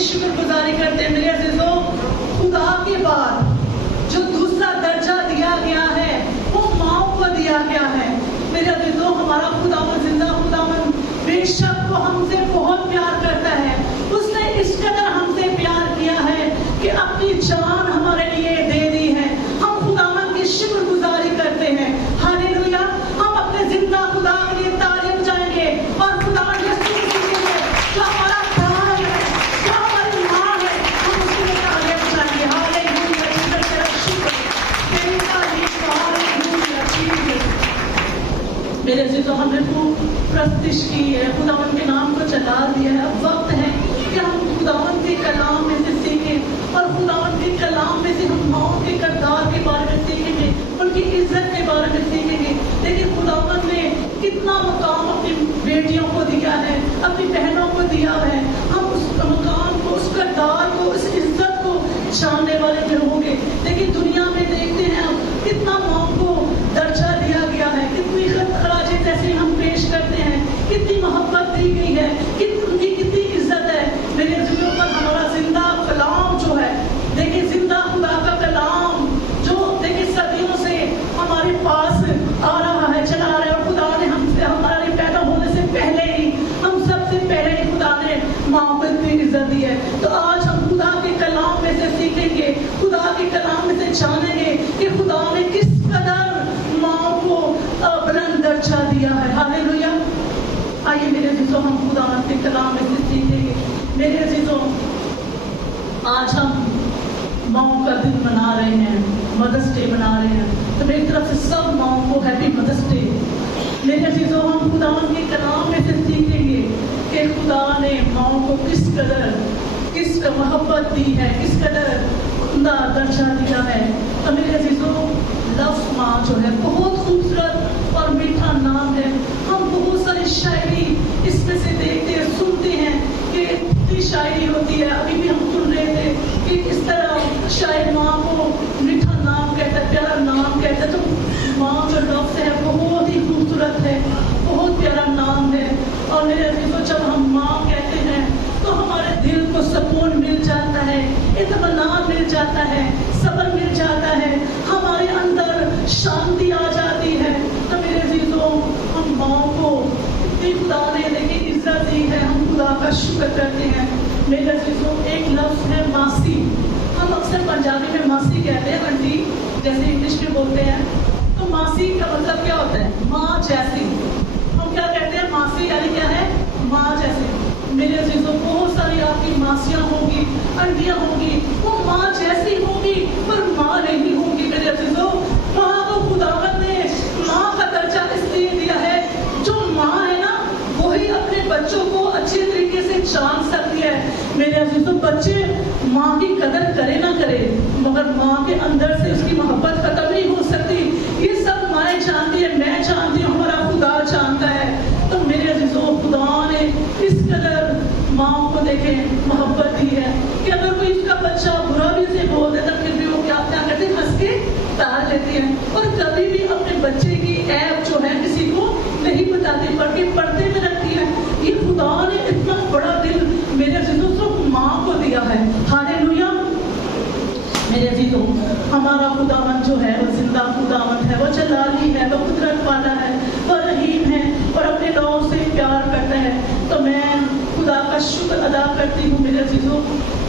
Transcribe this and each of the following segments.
شکر گزاری کرتے ہیں میرے عزیزوں. خدا کے بعد جو دوسرا درجہ دیا گیا ہے وہ ماؤں کو دیا گیا ہے. میرے عزیزوں ہمارا خداوند زندہ خداوند بے شک وہ ہم سے بہت پیار کرتا ہے. اس نے اس قدر ہم سے پیار کیا ہے کہ اپنی جان ہمارے لیے دے دی ہے. ہم خداوند کی شکر گزاری کرتے ہیں. ہاللیلویا. ہم اپنے زندہ خدا کے لیے تعریف جائیں گے اور خداوند یسوع مسیح کے لیے جو ہمارا خداوند ہے جو ہماری ماں ہے ہم اس کے لیے تعریف جائیں گے. ہاللیلویا. تیرا شکر تیری تعریف. ہاللیلویا. میرے عزیزوں ہم نے خوب پرستش کی ہے, خداوند کے نام کو چلا دیا ہے. اب وقت ہے کہ ہم خداوند کے کلام میں سے سیکھیں اور خداوند کے کلام میں سے ہم ماؤں کے کردار کے بارے میں سیکھیں گے, ان کی عزت کے بارے میں سیکھیں گے. لیکن خداوند نے کتنا مقام اپنی بیٹیوں کو دیا ہے, اپنی بہنوں کو دیا ہے. ہم اس مقام کو, اس کردار کو, اس عزت کو جاننے والے بھی ہوں گے. لیکن دنیا میں دیکھتے ہیں ہم کتنا ماؤں کو درجہ دیا گیا ہے, کتنی خراج تحسین ہم پیش کرتے ہیں, کتنی محبت دی گئی ہے, ان کی کتنی عزت ہے. میرے عزیزوں پر ہمارا زندہ کلام جو ہے, دیکھیں زندہ خدا کا کلام جو دیکھیں صدیوں سے ہمارے پاس آ رہا ہے, چلا رہا ہے. اور خدا نے ہم سے ہمارے پیدا ہونے سے پہلے ہی, ہم سب سے پہلے ہی خدا نے ماں کو اتنی عزت دی ہے. تو آج ہم خدا کے کلام میں سے سیکھیں گے, خدا کے کلام میں سے جانیں گے کہ خدا نے کس قدر ماں کو بلند درجہ دیا ہے. ہاللیلویا. آئیے میرے عزیزوں ہم خدا کے کلام میں سے سیکھیں گے. میرے عزیزوں آج ہم ماؤں کا دن منا رہے ہیں, مدرس ڈے منا رہے ہیں. تو میری طرف سے سب ماؤں کو ہیپی مدرس ڈے. میرے عزیزوں ہم خدا کے کلام میں سے سیکھیں گے کہ خدا نے ماؤں کو کس قدر کس کا محبت دی ہے, کس قدر عمدہ درجہ دیا ہے. تو میرے عزیزوں لفظ ماں جو ہے بہت خوبصورت اور میٹھا نام ہے. ہم بہت ساری شاعری اس میں سے دیکھتے ہیں, سنتے ہیں کہ کتنی شاعری ہوتی ہے. ابھی بھی ہم سن رہے تھے کہ کس طرح شاعر ماں کو میٹھا نام کہتا ہے, پیارا نام کہتا ہے. تو ماں جو لفظ ہے بہت ہی خوبصورت ہے, بہت پیارا نام ہے. اور میرے عزیزوں جب ہم ماں کہتے ہیں تو ہمارے دل کو سکون مل جاتا ہے, اطمینان مل جاتا ہے, صبر مل جاتا ہے, ہمارے اندر شانتی آ جاتی ہے. تو میرے عزیزوں ہم ماں کو اتنی خدا نے دیکھیں عزت دی ہے, ہم خدا کا شکر کرتے ہیں. میرے عزیزوں ایک لفظ ہے ماسی. ہم اکثر پنجابی میں ماسی کہتے ہیں, آنٹی جیسے انگلش میں بولتے ہیں. تو ماسی کا مطلب کیا ہوتا ہے؟ ماں جیسی. ہم کیا کہتے ہیں؟ ماسی یعنی کیا ہے؟ ماں جیسی. میرے عزیزوں بہت ساری آپ کی ماسیاں ہوں گی, انٹیاں ہوں گی, وہ ماں جیسی ہوں گی پر ماں نہیں ہوں گی. میرے عزیزوں ماں کو خداوند نے ماں کا درجہ اس لیے دیا ہے, جو ماں ہے نا وہی اپنے بچوں کو اچھے طریقے سے جان سکتی ہے. میرے عزیزوں بچے ماں کی قدر کرے نہ کرے مگر ماں کے اندر سے اس کی محبت ختم نہیں ہو سکتی. یہ سب مائیں جانتی ہے, میں جانتی ہوں, ہمارا خدا جانتا ہے. تو میرے عزیزوں خدا نے اس قدر ماں کو دیکھیں محبت دی ہے کہ اگر کوئی اس کا بچہ برا بھی سے بول دیتا پھر بھی وہ کیا کرتے ہیں, ہنس کے ٹال لیتی ہے. اور کبھی بھی اپنے بچے کی عیب جو ہے کسی کو نہیں بتاتی, پڑھ کے پردے میں رکھتی ہے. یہ خدا نے اتنا بڑا دل میرے عزیزوں صرف ماں کو دیا ہے. ہاللیلویا. میرے عزیزوں ہمارا خداوند جو ہے وہ زندہ خداوند ہے, وہ جلالی ہے, وہ قدرت والا ہے, وہ رحیم ہے اور اپنے لوگوں سے پیار کرتا ہے. تو میں خدا کا شکر ادا کرتی ہوں میرے عزیزوں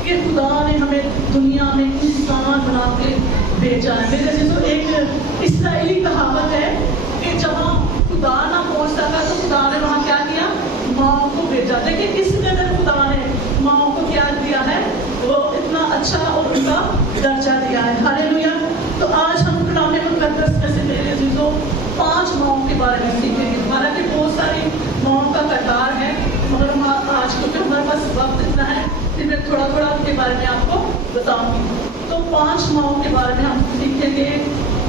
کہ خدا نے ہمیں دنیا میں انسان بنا کے بھیجا ہے. میرے عزیزوں ایک اسرائیلی کہاوت ہے کہ جہاں خدا نہ پہنچ سکا تو خدا نے وہاں کیا کیا؟ ماں کو بھیجا. دیکھیں کس قدر خدا نے ماں کو کیا دیا ہے, وہ اتنا اچھا اور ان کا درجہ دیا ہے. ہاللیلویا. تو آج ہم کلام مقدس میں سے میرے عزیزوں 5 ماؤں کے بارے میں سیکھیں گے. حالانکہ بہت ساری ماؤں کا کردار ہے مگر آج کیونکہ ہمارے پاس وقت اتنا ہے کہ میں تھوڑا تھوڑا ان کے بارے میں آپ کو بتاؤں گی. تو 5 ماؤں کے بارے میں ہم سیکھیں گے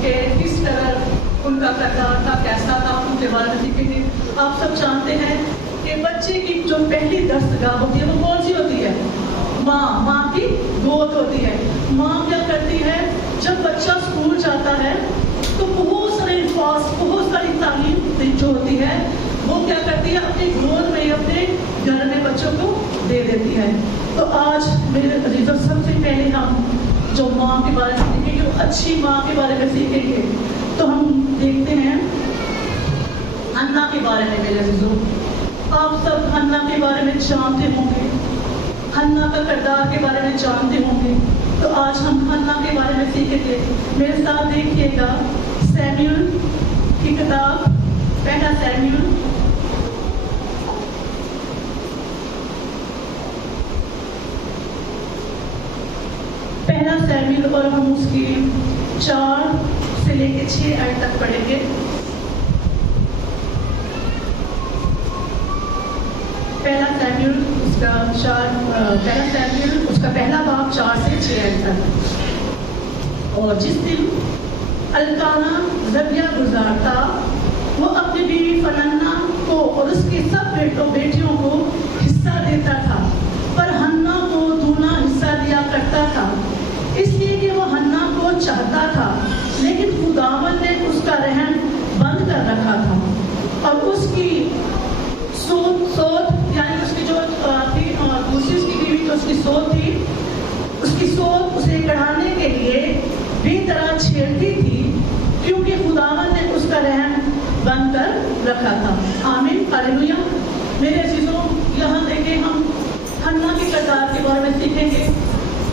کہ کس طرح ان کا کردار تھا, کیسا تھا, ان کے بارے میں سیکھیں گے. آپ سب جانتے ہیں کہ بچے کی جو پہلی دستگاہ ہوتی ہے وہ کون سی ہوتی ہے؟ ماں کی گود ہوتی ہے. ماں کیا کرتی ہے جب بچہ اسکول جاتا ہے تو بہت سارے الفاظ, بہت ساری تعلیم جو ہوتی ہے وہ کیا کرتی ہے اپنی گود میں اپنے گھر میں بچوں کو دے دیتی ہے. تو آج میرے عزیزوں سب سے پہلے ہم جو ماں کے بارے میں سیکھیں گے، اچھی ماں کے بارے میں سیکھیں گے. تو ہم دیکھتے ہیں حنا کے بارے میں. میرے عزیزوں آپ سب حنا کے بارے میں جانتے ہوں گے، حنا کا کردار کے بارے میں جانتے ہوں گے. تو آج ہم حنا کے بارے میں سیکھیں گے. میرے ساتھ دیکھیے گا سیموئل کی کتاب، پہلا سیموئل اور ہم اس کی 4 سے لے کے 6 آیت تک پڑھیں گے. پہلا سیموئل اس کا پہلا باب 4 سے 6 آیت تک. اور جس دن الکانہ ذبیحہ گزارتا، وہ اپنی بیوی فننا کو اور اس کے سب بیٹیوں کو حصہ دیتا تھا، پر حنا کو دونا حصہ دیا کرتا تھا، اس لیے کہ وہ حنا کو چاہتا تھا. لیکن خداوند نے اس کا رحم بند کر رکھا تھا، اور اس کی سوت یعنی اس کی جو تھی دوسری اس کی بیوی تو اس کی سوت تھی، اس کی سوت اسے کڑھانے کے لیے بے طرح چھیڑتی تھی، کیونکہ خداوند نے اس کا رحم بند کر رکھا تھا. آمین، ہاللویا. میرے عزیزوں یہاں دیکھیں ہم حنا کے کردار کے بارے میں سیکھیں گے.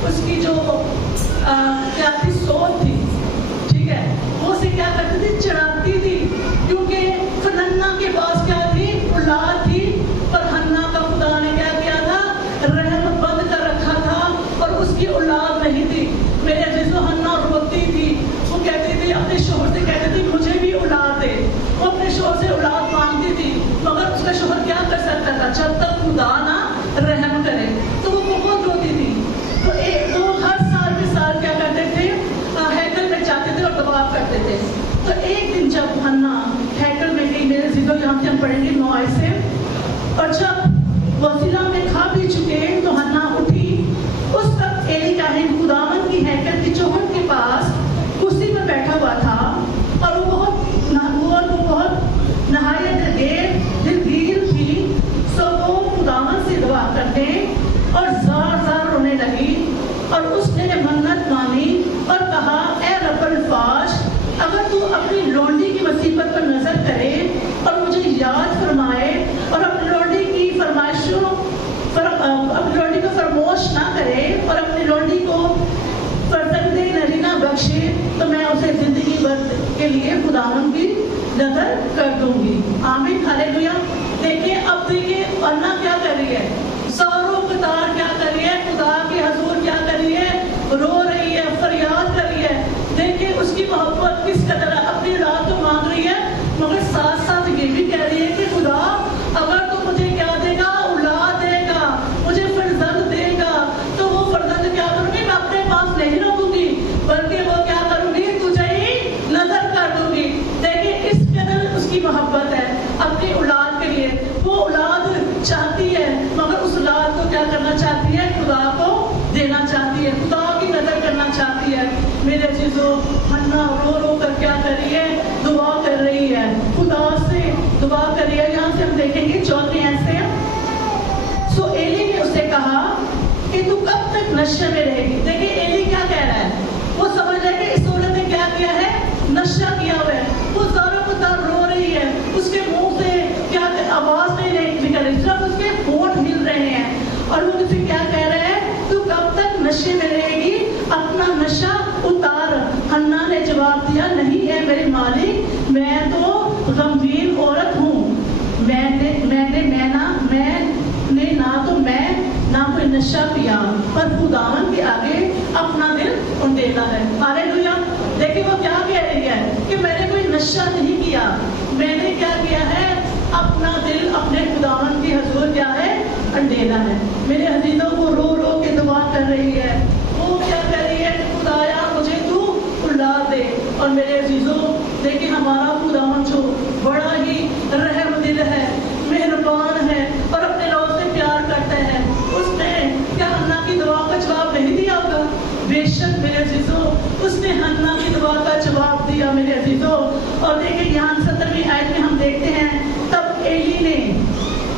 اس کی جو کیا تھی سوت تھی، ٹھیک ہے، وہ اسے کیا کرتی تھی، چڑھاتی تھی، کیونکہ فننا کے پاس کیا تھی، اولاد تھی، پر حنا کا خدا نے کیا کیا تھا، رحم بند کر رکھا تھا اور اس کی اولاد نہیں تھی. میرے عزیزوں حنا روتی تھی، وہ کہتی تھی اپنے شوہر سے، کہتی تھی مجھے بھی اولاد دے. وہ اپنے شوہر سے اولاد مانگتی تھی، مگر اس کا شوہر کیا کر سکتا تھا جب تک خدا نہ رحم کرے. تو وہ بہت روتی تھی. تو ہر سال کے سال کیا کرتے تھے، ہیکل میں جاتے تھے اور طواف کرتے تھے. تو ایک دن جب حنا ہیکل میں گئی، میرے عزیزوں یہاں سے ہم پڑھیں گے 9 آیت سے، اور جب وہ ضلع میں کھا پی چکے تو حنا اٹھی. اس وقت ایلی کاہن خداوند کی ہیکل کی چوکھٹ کے پاس کرسی پر بیٹھا ہوا تھا، اور وہ بہت نہایت دلگیر تھی. سو وہ خداوند سے دعا کرنے اور زار زار رونے لگی، اور اس نے منت مانی اور کہا، اے رب الفاش، اگر تو اپنی لونڈی کی مصیبت پر نظر کرے اور مجھے یاد فرمائے اور اپنی لونڈی کی کو فرموش نہ کرے اور اپنی لونڈی کو فرزند نرینہ بخشے، تو میں اسے زندگی بھر کے لیے خداوند کی نظر کر دوں گی. آمین، ہاللویا. دیکھیں اب دیکھیں حنا کیا کر رہی ہے، ساروں قطار کیا کر رہی ہے، خدا کے حضور کیا کر رہی ہے، رو رہی ہے، فریاد کر رہی ہے. دیکھیں اس کی محبت کس قدر ہے، اپنی اولاد کو مانگ رہی ہے، مگر ساتھ ساتھ یہ بھی کہہ رہی ہے کہ خدا اگر تو مجھے کیا دے گا، اولاد دے گا، مجھے فرزند دے گا، تو وہ فرزند کیا کروں گی، میں اپنے پاس نہیں رکھوں گی، بلکہ وہ کیا کروں گی، تجھے ہی نظر کر دوں گی. دیکھیں اس قدر اس کی محبت ہے اپنی اولاد کے لیے. وہ اولاد چاہتی ہے، مگر اس اولاد کو کیا کرنا چاہتی ہے، خدا کو دینا چاہتی ہے، خدا کی نظر کرنا چاہتی ہے. میرے عزیزوں حنا رو رو کر کیا کر رہی ہے، دعا کر رہی ہے، خدا سے دعا کر رہی ہے. یہاں سے ہم دیکھیں گے 4 ایسے. سو ایلی نے اسے کہا کہ تو کب تک نشے میں رہے گی. دیکھیں ایلی کیا کہہ رہا ہے، وہ سمجھ رہا ہے کہ اس عورت نے کیا کیا ہے، نشہ کیا ہوا ہے. وہ زاروں قطار رو رہی ہے، اس کے منہ سے کیا آواز نہیں نکل رہی، صرف اس کے ہونٹ ہل رہے ہیں، اور وہ اسے کیا کہہ رہے ہیں، تو کب تک نشے میں رہے گی، اپنا نشہ اتار. حنا نے جواب دیا، نہیں ہے میرے مالک، میں تو غمگین عورت ہوں، میں نے نہ کوئی نشہ پیا، پر خداوند کے آگے اپنا دل اندھیلا ہے. ہاللویا. دیکھیں وہ کیا کہہ رہی ہے کہ میں نے کوئی نشہ نہیں کیا، میں نے کیا کیا ہے، اپنا دل اپنے خداوند کے حضور کیا ہے، اندھیلا ہے. میرے عزیزوں وہ رو رو کے دعا کر رہی ہے، وہ کیا کر رہی ہے، خدایا مجھے تو اولاد دے. اور میرے عزیزوں دیکھیں ہمارا خداوند جو بڑا ہی رحم دل ہے، مہربان ہے اور اپنے لوگوں سے پیار کرتا ہے، اس نے کیا حنا کی دعا کا جواب نہیں دیا ہوگا؟ بے شک میرے عزیزوں اس نے حنا کی دعا کا جواب دیا. میرے عزیزوں اور دیکھیں یہاں 17ویں آیت میں ہم دیکھتے ہیں، تب ایلی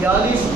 42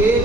1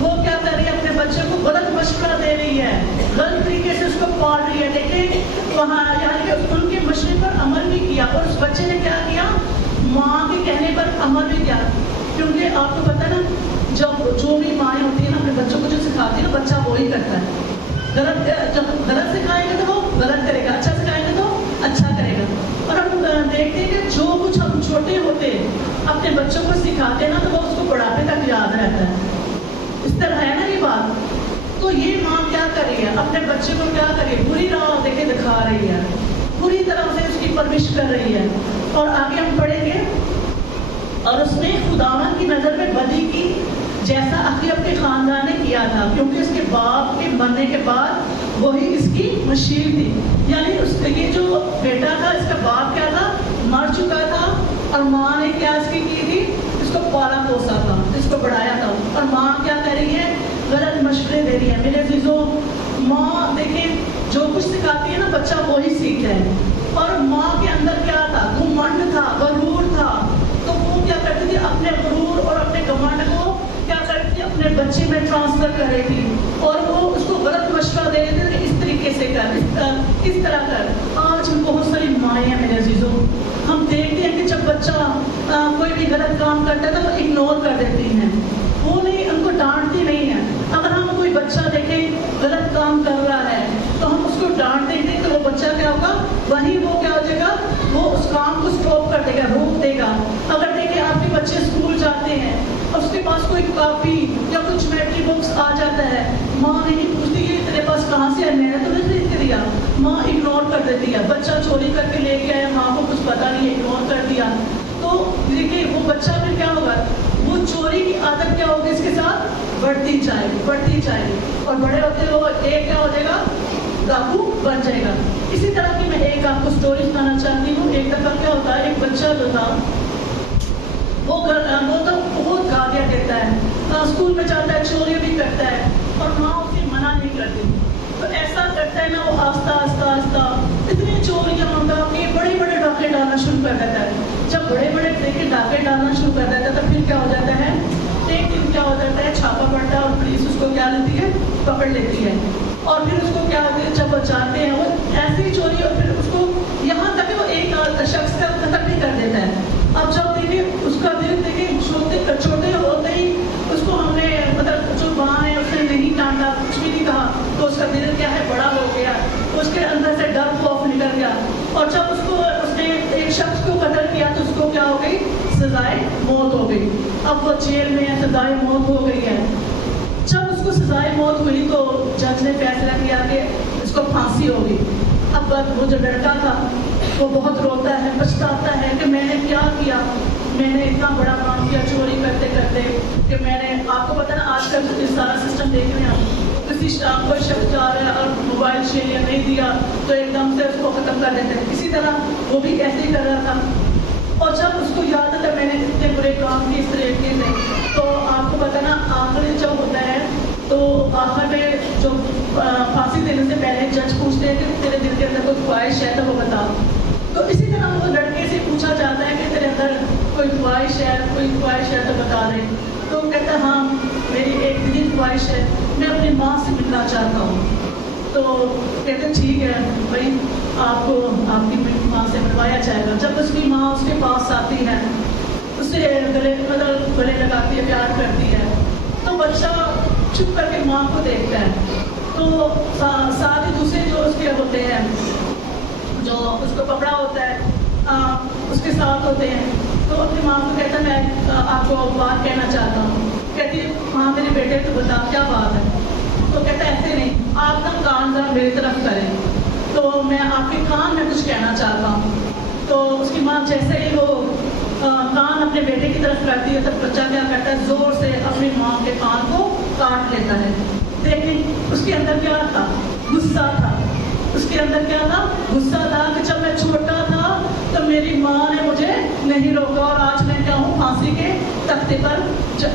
وہ کیا کر رہی ہے, اپنے بچے کو غلط مشورہ دے رہی ہے, غلط طریقے سے اس کو پال رہی ہے. دیکھیں وہاں یعنی کہ ان کے مشورے پر عمل بھی کیا, اور اس بچے نے کیا کیا, ماں کے کہنے پر عمل بھی کیا. کیونکہ آپ کو پتہ نا, جب جو بھی مائیں ہوتی ہیں نا اپنے بچوں کو جو سکھاتی ہے نا, بچہ وہی کرتا ہے. جب غلط سکھائیں گے تو وہ غلط کرے گا, اچھا سکھائیں گے تو اچھا کرے گا. اور ہم دیکھتے ہیں کہ جو کچھ ہم چھوٹے ہوتے اپنے بچوں کو سکھاتے ہیں نا, تو وہ اس کو بڑھاپے تک یاد رہتا ہے. اس طرح ہے نا یہ بات. تو یہ ماں کیا کر رہی ہے, اپنے بچے کو کیا کر رہی ہے, بری راہ دیکھے دکھا رہی ہے, پوری طرح سے اس کی پرورش کر رہی ہے. اور آگے ہم پڑھیں گے, اور اس نے خداوند کی نظر میں بدی کی جیسا عقیل اپنے خاندان نے کیا تھا, کیونکہ اس کے باپ کے مرنے کے بعد وہی اس کی مشیر تھی. یعنی اس یہ جو بیٹا تھا, اس کا باپ کیا تھا, مر چکا تھا, اور ماں نے کیا اس کی تھی, اس کو پالا پوسا تھا, اس کو بڑھایا تھا. اور ماں کیا کر رہی ہے, غلط مشورے دے رہی ہے. میرے عزیزوں, ماں دیکھیں جو کچھ سکھاتی ہے نا, بچہ وہی سیکھتا ہے. اور ماں کے اندر کیا تھا, گھمنڈ تھا, غرور تھا. تو وہ کیا کرتی تھی, اپنے غرور اور اپنے گھمنڈ کو کیا کرتی تھی, اپنے بچے میں ٹرانسفر کر رہی تھی. اور وہ اس کو غلط مشورہ دے رہے تھے کہ اس طریقے سے کر, اس طرح کر. آج بہت ساری مائیں ہیں میرے عزیزوں, ہم دیکھتے ہیں کہ جب بچہ کوئی بھی غلط کام کرتا ہے تو وہ اگنور کر دیتی ہیں, وہ نہیں, ان کو ڈانٹتی نہیں ہے. اگر ہم کوئی بچہ دیکھیں غلط کام کر رہا ہے تو ہم اس کو ڈانٹ دیں گے, تو وہ بچہ کیا ہوگا, وہی وہ کیا ہو جائے گا, وہ اس کام کو اسٹاپ کر دے گا, روک دے گا. اگر دیکھیں آپ کے بچے اسکول جاتے ہیں اور اس کے پاس کوئی کاپی یا کچھ جیومیٹری باکس آ جاتا ہے, ماں نہیں پوچھتی ہے تیرے پاس کہاں سے ہے, میں نے تو نہیں خرید کے دیا, ماں اگنور کر دیتی ہے. بچہ چوری کر کے لے کے آیا, ماں کو کچھ پتا نہیں, اگنور کر دیا. تو دیکھیے وہ بچہ پھر کیا ہوگا, وہ چوری کی عادت کیا ہوگی اس کے ساتھ بڑھتی جائے گی, بڑھتی جائے گی, اور بڑے ہوتے وہ ایک کیا ہو جائے گا, ڈاکو بن جائے گا. اسی طرح کی میں ایک آپ کو اسٹوری سنانا چاہتی ہوں. ایک دفعہ کیا ہوتا ہے, ایک بچہ جو تھا وہ تو بہت گالیاں دیتا ہے, اسکول میں جاتا ہے, چوری بھی کرتا ہے, اور ماں اسے منع نہیں کرتی. تو ایسا کرتا ہے نا, وہ آہستہ آہستہ آہستہ اتنی چوریاں ہوتا ہے کہ بڑے بڑے ڈاکے ڈالنا شروع کر دیتا ہے. جب بڑے بڑے ڈاکے ڈالنا شروع کر دیتا ہے تو پھر کیا ہو جاتا ہے, ایک دن کیا ہو جاتا ہے, چھاپا پڑتا ہے اور پولیس اس کو کیا لیتی ہے, پکڑ لیتی ہے. اور پھر اس کو کیا ہوتا ہے, جب وہ جاتے ہیں وہ ایسی ہی چوری, اور پھر اس کو یہاں تک کہ وہ ایک شخص کا قتل بھی کر دیتا ہے. اب جب دیکھیں اس کا دل دیکھیں چھوٹے ہوتے ہی اس کو ہم نے مطلب جو ماں ہے اس نے نہیں ڈانٹا, کچھ بھی نہیں کہا, تو اس کا دل کیا ہے, بڑا ہو گیا, اس کے اندر سے ڈر خوف نکل گیا. اور جب اس نے ایک شخص کو قتل کیا تو اس کو کیا ہو گئی, سزائے موت ہو گئی. اب وہ جیل میں ہے, سزائے موت ہو گئی ہے. جب اس کو سزائے موت ہوئی تو جج نے فیصلہ کیا کہ اس کو پھانسی ہوگی. اب وہ جو لڑکا تھا وہ بہت روتا ہے, پچھتاتا ہے کہ میں نے کیا کیا, میں نے اتنا بڑا کام کیا چوری کرتے کرتے, کہ میں نے, آپ کو پتہ نا آج کل سارا سسٹم دیکھ رہے ہیں ہم, کسی کوئی شخص جا رہا ہے اور موبائل شیئر نہیں دیا تو ایک دم سے اس کو ختم کر دیتے ہیں. اسی طرح وہ بھی ایسے ہی کر رہا تھا. اور جب اس کو یاد آتا میں نے اتنے برے کام کیے اس طریقے سے, تو آپ کو پتہ نا آخر جب ہوتا ہے تو آخر میں جو پھانسی دینے سے پہلے جج پوچھتے ہیں کہ تیرے دل کے اندر کوئی خواہش ہے تو وہ بتا. تو اسی طرح وہ لڑکے سے پوچھا جاتا ہے کہ تیرے اندر کوئی خواہش ہے, کوئی خواہش ہے تو بتا دے. تو وہ کہتا ہے ہاں میری ایک دلی خواہش ہے, میں اپنی ماں سے ملنا چاہتا ہوں. تو کہتے ہیں ٹھیک ہے بھائی, آپ کو آپ کی ماں سے ملوایا جائے گا. جب اس کی ماں اس کے پاس آتی ہے, اسے گلے لگاتی ہے, پیار کرتی ہے, تو بچہ چھپ کر کے ماں کو دیکھتا ہے. تو ساتھ ہی دوسرے جو اس کے ہوتے ہیں, جو اس کو پکڑا ہوتا ہے, اس کے ساتھ ہوتے ہیں, تو اپنی ماں کو کہتا ہے میں آپ کو بات کہنا چاہتا ہوں. کہتی ہے ہاں میرے بیٹے تو بتا کیا بات ہے. تو کہتا ہے ایسے نہیں, آپ نا کان ذرا میری طرف کریں, تو میں آپ کے کان میں کچھ کہنا چاہتا ہوں. تو اس کی ماں جیسے ہی وہ کان اپنے بیٹے کی طرف کرتی ہے, تب بچہ کیا کرتا ہے, زور سے اپنی ماں کے کان کو کاٹ لیتا ہے. لیکن اس کے اندر کیا تھا, غصہ تھا. اس کے اندر کیا تھا, غصہ تھا کہ جب میں چھوٹا تھا تو میری ماں نے مجھے نہیں روکا, اور آج میں کیا ہوں, پھانسی کے تختے پر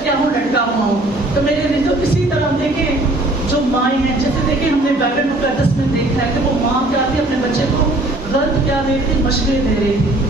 کیا ہوں, لٹکا ہوا ہوں. تو میرے لیے تو اسی طرح دیکھیں جو مائیں ہیں, جیسے دیکھیں ہم نے بائبل مقدس میں دیکھا ہے کہ وہ ماں کیا تھی, اپنے بچے کو غلط کیا دے رہی تھی, مشورے دے رہی تھی.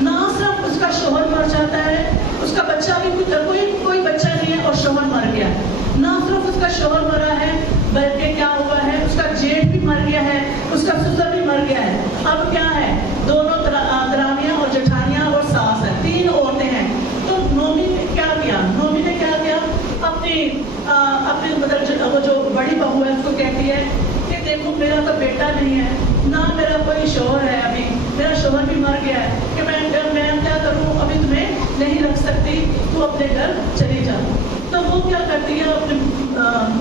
نہ صرف اس کا شوہر مر جاتا ہے, اس کا بچہ بھی کوئی بچہ نہیں ہے اور شوہر مر گیا. نہ صرف اس کا شوہر مرا ہے بلکہ کیا ہوا ہے, اس کا جیٹھ بھی مر گیا ہے, اس کا سسر بھی مر گیا ہے. اب کیا ہے, دونوں درانیاں اور جٹھانیاں اور ساس ہیں, 3 عورتیں ہیں. تو نومی نے کیا کیا, اپنی مطلب وہ جو بڑی بہو ہے اس کو کہتی ہے کہ دیکھو میرا تو بیٹا نہیں ہے, نہ میرا کوئی شوہر ہے, ابھی میرا شوہر بھی مر گیا ہے, کہ میں کیا کروں, ابھی تمہیں نہیں رکھ سکتی, تو اپنے گھر چلی جا. تو وہ کیا کرتی ہے, اپنے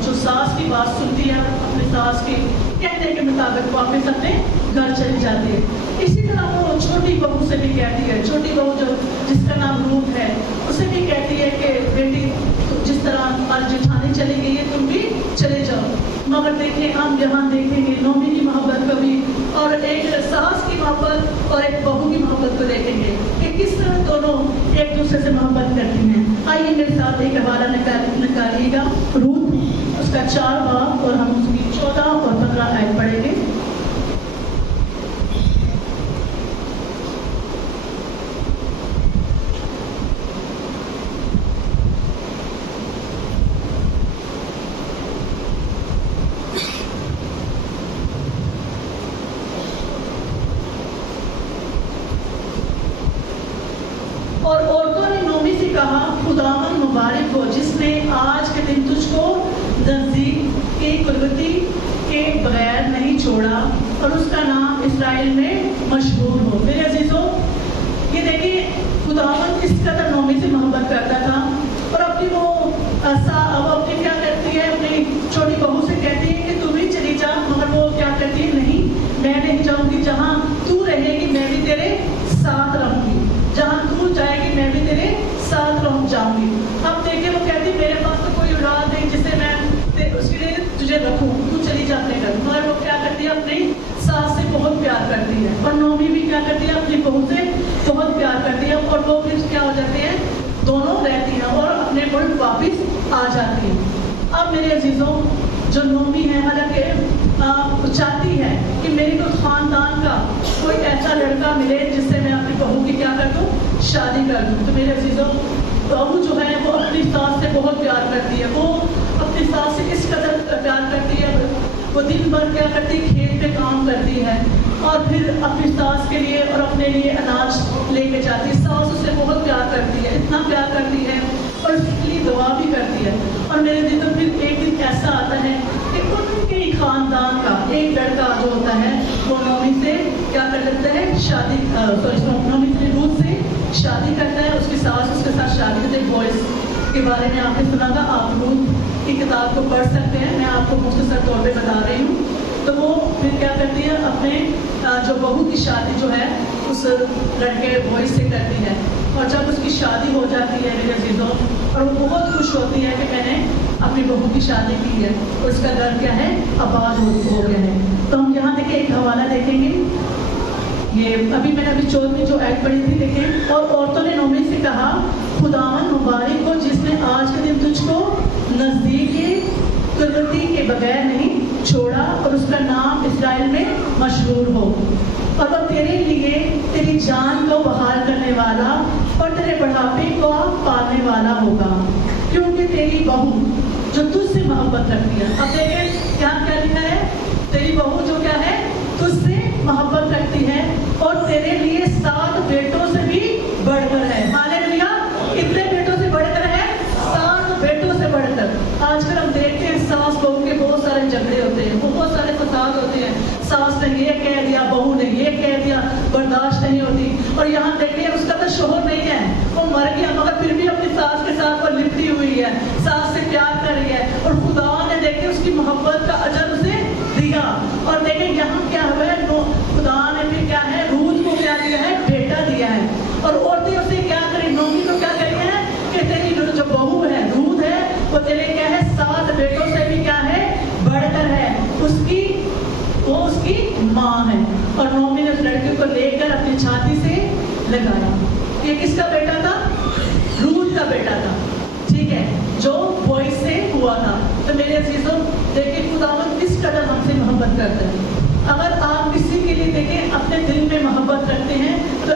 جو ساس کی بات سنتی ہے, اپنی ساس کی کہنے کے مطابق واپس اپنے گھر چلی جاتی ہے. اسی طرح وہ چھوٹی بہو سے بھی کہتی ہے, چھوٹی بہو جس کا نام روت ہے, اسے بھی کہتی ہے کہ بیٹی جس طرح آج جٹھانی چلی گئی ہے تم بھی چلے جاؤ. مگر دیکھیں ہم یہاں دیکھیں گے نومی کی محبت کو بھی, اور ایک ساس کی محبت اور ایک بہو کی محبت کو دیکھیں گے کہ کس طرح دونوں ایک دوسرے سے محبت کرتی ہیں. آئیے میرے ساتھ ایک حوالہ نکالیے گا, روت اس کا 4 باب اور ہم اس کی 14 اور 15 آیت پڑھیں گے. اور عورتوں نے نومی سے کہا, خداوند مبارک ہو جس نے آج کے دن تجھ کو نزدیک کی قربتی کے بغیر نہیں چھوڑا اور اس کا نام اسرائیل میں مشہور ہو. میرے عزیزوں, یہ دیکھیے خداوند اس قدر نومی سے محبت کرتا تھا, اور اپنی وہ اپنی کیا کرتی ہے, اپنی چھوٹی بہو سے کہتی ہے کہ تم ہی چلی جا, مگر وہ کیا کرتی ہے, نہیں میں نہیں جاؤں گی, جہاں تو رہے گی میں بھی تیرے ساتھ رہوں گی, جہاں تو جائے گی میں بھی تیرے ساتھ جاؤں گی. اب دیکھیں وہ کہتی میرے پاس تو کوئی اولاد نہیں جسے میں اس کے لیے تجھے رکھوں, تو چلی جا اپنے گھر. مگر وہ کیا کرتی ہے, اپنی ساس سے بہت پیار کرتی ہے, اور نومی بھی کیا کرتی ہے, اپنی بہو سے بہت پیار کرتی ہے, اور وہ پھر کیا ہو جاتے ہیں, دونوں رہتی ہیں اور اپنے ملک واپس آ جاتی ہیں. اب میرے عزیزوں, جو نومی ہے حالانکہ چاہتی ہے کہ میری کوئی خاندان کا کوئی ایسا لڑکا ملے جس سے میں اپنی بہو کی کیا کر دوں, شادی کر دوں. تو میرے عزیزوں, بہو جو ہے وہ اپنی ساس سے بہت پیار کرتی ہے, وہ اپنی ساس سے کس قدر پیار کرتی ہے, وہ دن بھر کیا کرتی ہے, کھیت پہ کام کرتی ہے, اور پھر اپنی ساس کے لیے اور اپنے لیے اناج لے کے جاتی ہے. ساس اسے بہت پیار کرتی ہے, اتنا پیار کرتی ہے, اور اس کے لیے دعا بھی کرتی ہے. اور میرے دن تو پھر ایک دن ایسا آتا ہے کہ ان کے خاندان کا ایک لڑکا جو ہوتا ہے وہ نومی سے کیا کر لیتا ہے, شادی نومی سے روت سے شادی کرتا ہے. اس کی ساس اس کے ساتھ شادی کرتے. بوائز کے بارے میں آپ نے سنا تھا, آپ روت کی کتاب کو پڑھ سکتے ہیں, میں آپ کو مختصر طور پہ بتا رہی ہوں. تو وہ پھر کیا کرتی ہے, اپنے جو بہو کی شادی جو ہے اس لڑکے بوائز سے کرتی ہے, اور جب اس کی شادی ہو جاتی ہے میرے عزیزوں, اور وہ بہت خوش ہوتی ہے کہ میں نے اپنی بہو کی شادی کی ہے اور اس کا گھر کیا ہے, آباد ہو گیا ہے. تو ہم یہاں دیکھیں ایک حوالہ دیکھیں گے, یہ ابھی میں نے ابھی 14ویں جو ایڈ پڑھی تھی دیکھیں. اور عورتوں نے نومی سے کہا, خداوند مبارک ہو جس نے آج کے دن تجھ کو نزدیک قربتی کے بغیر نہیں چھوڑا اور اس کا نام اسرائیل میں مشہور ہو, اور وہ تیرے لیے تیری جان کو بحال کرنے والا اور تیرے بڑھاپے کو پالنے والا ہوگا, کیونکہ تیری بہو جو تجھ سے محبت رکھتی ہے. اب دیکھیں کیا لکھا ہے, تیری بہو جو کیا ہے, تجھ سے محبت رکھتی ہے, اور تیرے لیے 7 بیٹوں سے بھی بڑھ کر ہے. ہاللیلویا, کتنے بیٹوں سے بڑھ کر ہے, 7 بیٹوں سے بڑھ کر. آج کل ہم دیکھتے ہیں ساس بہو کے بہت سارے جھگڑے ہوتے ہیں, بہت سارے فساد ہوتے ہیں, ساس نے یہ کہہ دیا, بہو نے یہ کہہ دیا, برداشت نہیں ہوتی. اور یہاں دیکھیں اس کا تو شوہر نہیں ہے, وہ مر گیا, مگر پھر بھی اپنی ساس کے ساتھ وہ لپٹی ہوئی ہے, ساس سے پیار کر رہی ہے, اور خدا نے دیکھیں اس کی محبت کا اجر اسے دیا. اور دیکھیں یہاں کیا ہوا ہے, خدا نے پھر کیا ہے, روت کو کیا دیا ہے, بیٹا دیا ہے. اور عورتیں اسے کیا کریں, نومی کو کیا کری ہے کہ تیری جو بہو ہے, روت ہے, وہ تیرے کیا ہے 7 بیٹوں سے بھی کیا ہے, بڑھ کر ہے. وہ اس کی ماں ہے. اور نومی نے اس لڑکی کو لے کر اپنی چھاتی سے لگایا. یہ کس کا بیٹا تھا, روت کا بیٹا تھا, ٹھیک ہے, جو بوائز سے ہوا تھا. تو میرے عزیزوں دیکھیں خداوند کس قدر ہم سے محبت کرتا ہے. اگر آپ کسی کے لیے دیکھیں اپنے دل میں محبت رکھتے ہیں تو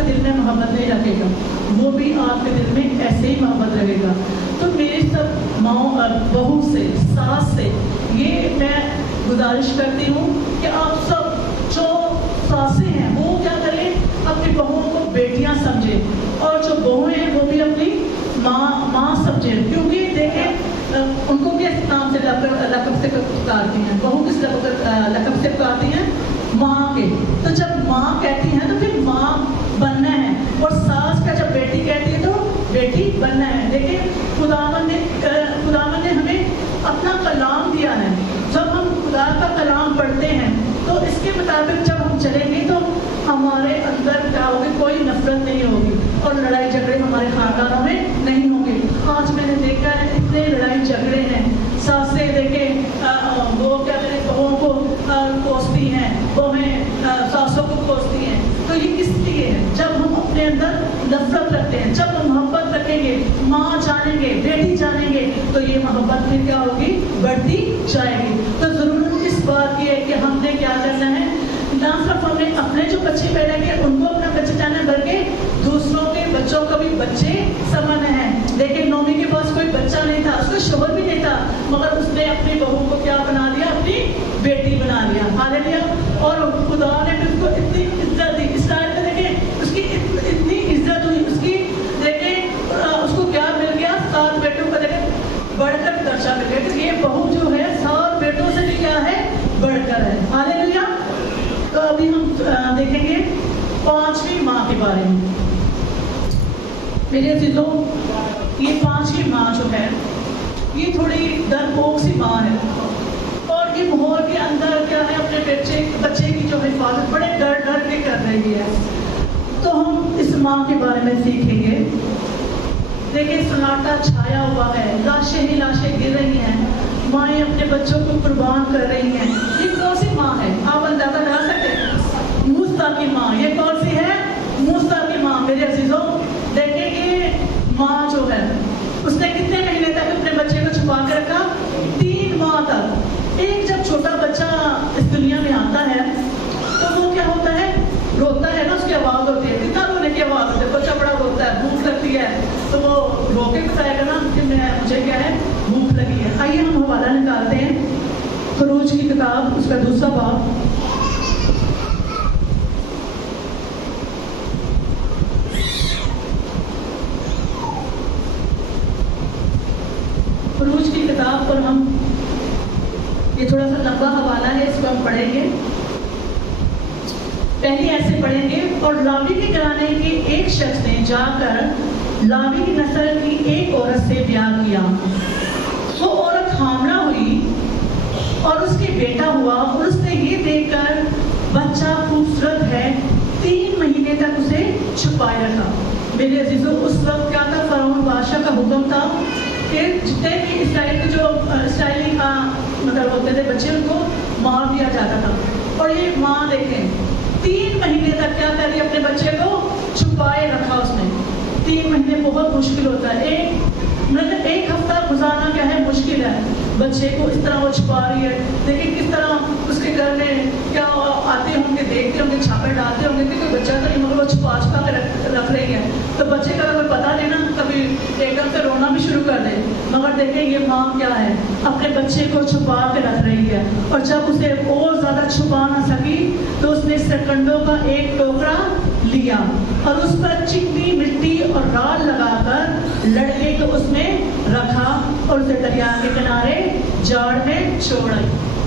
کے دل میں محبت نہیں رکھے گا، وہ بھی آپ کے دل میں ایسے ہی محبت رہے گا۔ تو میری سب ماؤں اور بہو سے، ساس سے یہ میں گزارش کرتی ہوں کہ آپ سب جو ساسیں ہیں وہ کیا کریں، اپنی بہوؤں کو بیٹیاں سمجھیں، اور جو بہویں ہیں وہ بھی اپنی ماں سمجھیں، کیونکہ دیکھیں ان کو کس نام سے لقب سے پکارتی ہیں، بہو کس لقب سے پکارتی ہیں؟ ماں کے۔ تو جب ماں کہتی ہیں تو پھر ماں بننا ہے، اور ساس کا جب بیٹی کہتی ہے تو بیٹی بننا ہے۔ دیکھیں خداوند نے ہمیں اپنا کلام دیا ہے، جب ہم خدا کا کلام پڑھتے ہیں تو اس کے مطابق جب ہم چلیں گے تو ہمارے اندر کیا ہوگی، کوئی نفرت نہیں ہوگی، اور لڑائی جھگڑے ہمارے خاندانوں میں نہیں ہوں گے۔ آج میں نے دیکھا ہے اتنے لڑائی جھگڑے ہیں، ساسیں دیکھیں وہ کیا کریں بہوؤں کو کوستی ہیں، بہویں ساسوں کو کوستی ہیں، تو یہ کس لیے ہے؟ جب ہم اپنے اندر نفرت رکھتے ہیں، جب ہم محبت رکھیں گے، ماں جانیں گے، بیٹی جانیں گے، تو یہ محبت پھر کیا ہوگی، بڑھتی جائے گی۔ تو ضرورت اس بات کی ہے کہ ہم نے کیا کرنا ہے، نہ صرف ہم نے اپنے جو بچے پیدا کیے ان کو اپنا بچے جانا ہے، بلکہ دوسروں کے بچوں کو بھی بچے سمجھنا ہے۔ دیکھیں نومی کے پاس کوئی بچہ نہیں تھا، اس کو شوہر بھی نہیں تھا، مگر اس نے اپنی بہو کو کیا بنا دیا، اپنی بیٹی بنا لیا، ہاللیلویا۔ اور خدا نے بھی اس کو اتنی عزت دی، اسرائیل میں دیکھیں اس کی اتنی عزت ہوئی، اس کی دیکھیں اس کو کیا مل گیا، 7 بیٹوں کا دیکھیں بڑھ کر درجہ مل گیا، کہ یہ بہو جو ہے 7 بیٹوں سے بھی کیا ہے، بڑھ کر ہے، ہاللیلویا۔ تو ابھی ہم دیکھیں گے 5ویں ماں کے بارے میں۔ میرے عزیزوں یہ 5ویں ماں جو ہے یہ تھوڑی ڈرپوک سی ماں ہے، اور یہ ماحول کے اندر کیا ہے اپنے بچے کی جو حفاظت بڑے ڈر کے کر رہی ہے۔ تو ہم اس ماں کے بارے میں سیکھیں گے۔ دیکھیں سناٹا چھایا ہوا ہے، لاشیں ہی لاشیں گر رہی ہیں، مائیں اپنے بچوں کو قربان کر رہی ہیں۔ یہ کون سی ماں ہے؟ آپ اندازہ لگا سکتے ہیں؟ موسیٰ کی ماں۔ یہ کون سی ہے؟ موسیٰ کی ماں۔ میرے عزیزوں دیکھیں یہ ماں جو ہے اس نے کتنے مہینے تک اپنے بچے کو چھپا کے رکھا؟ 3 ماہ تک۔ ایک جب چھوٹا بچہ اس دنیا میں آتا ہے تو وہ کیا ہوتا ہے، روتا ہے نا، اس کی آواز ہوتی ہے، کتنا رونے کی آواز ہوتی ہے، بچہ بڑا روتا ہے، بھوک لگتی ہے تو وہ رو کے بتائے گا نا کہ مجھے کیا ہے، بھوک لگی ہے۔ آئیے ہم حوالہ نکالتے ہیں خروج کی کتاب، اس کا 2 باب۔ خروج کی کتاب پر ہم یہ تھوڑا سا لمبا حوالہ ہے، اس کو ہم پڑھیں گے۔ پہلے ایسے پڑھیں گے، اور لاوی کے گھرانے کے ایک شخص نے جا کر لاوی کی نسل کی ایک عورت سے بیاہ کیا۔ وہ عورت حاملہ ہوئی اور اس کے بیٹا ہوا، اور اس نے یہ دیکھ کر بچہ خوبصورت ہے 3 مہینے تک اسے چھپائے رکھا۔ میرے عزیزوں اس وقت کیا تھا، فرعون بادشاہ کا حکم تھا کہ جتنے بھی اسرائیلی مطلب ہوتے تھے بچے ان کو مار دیا جاتا تھا۔ اور یہ ماں دیکھیں 3 مہینے تک کیا کر رہی، اپنے بچے کو چھپائے رکھا اس نے۔ 3 مہینے بہت مشکل ہوتا ہے، ایک ہفتہ گزارنا کیا ہے، مشکل ہے۔ بچے کو اس طرح وہ چھپا رہی ہے، لیکن کس طرح اس کے گھر میں کیا آتے ہوں گے، دیکھتے ہوں گے، چھاپے ڈالتے ہوں گے کہ کوئی بچہ تو نہیں، مگر وہ چھپا کے رکھ رہی ہے۔ تو بچے کا کوئی پتہ نہیں نا، کبھی ایک دم سے رونا بھی شروع کر دے، مگر دیکھیں یہ ماں کیا ہے، اپنے بچے کو چھپا کے رکھ رہی ہے۔ اور جب اسے اور زیادہ چھپا نہ سکی تو اس نے سرکنڈوں کا ایک ٹوکرا لیا اور اس پر چکنی مٹی اور رال لگا کر لڑکے کو اس میں رکھا اور اسے دریا کے کنارے جاڑ میں چھوڑ آئی۔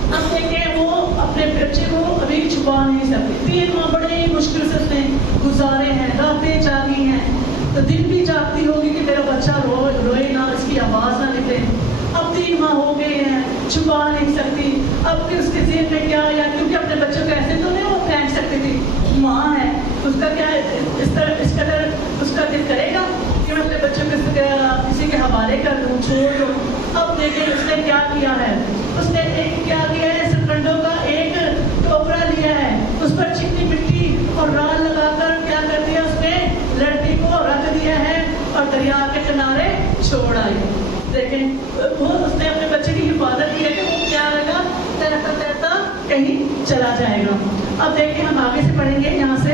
اب دیکھیں وہ اپنے بچے کو ابھی چھپا نہیں سکتی، 3 ماہ بڑے ہی مشکل سے اس نے گزارے ہیں، راتیں جاگی ہیں، تو دن بھی جاگتی ہوگی کہ میرا بچہ روئے نہ، اس کی آواز نہ نکلے۔ اب 3 ماہ ہو گئے ہیں، چھپا نہیں سکتی۔ اب پھر اس کے ذہن میں کیا آیا، کیونکہ اپنے بچوں کو ایسے تو نہیں وہ پھینک سکتی تھی، ماں ہے، اس کا کیا اس قدر اس کا دل کرے گا کہ میں اپنے بچوں کو کسی کے حوالے کر دوں، چھوڑ دوں۔ اب دیکھیں اس نے کیا کیا ہے، اس نے کیا کیا ہے، سرکنڈوں کا ایک ٹوکرا لیا ہے، اس پر چکنی مٹی اور رال لگا کر کیا کر دیا، اس نے لڑکی کو رکھ دیا ہے اور دریا کے کنارے چھوڑ آئی۔ دیکھیں وہ اس نے اپنے بچے کی حفاظت کی ہے کہ وہ کیا رہے گا، تیرتا تیرتا کہیں چلا جائے گا۔ اب دیکھیں ہم آگے سے پڑھیں گے یہاں سے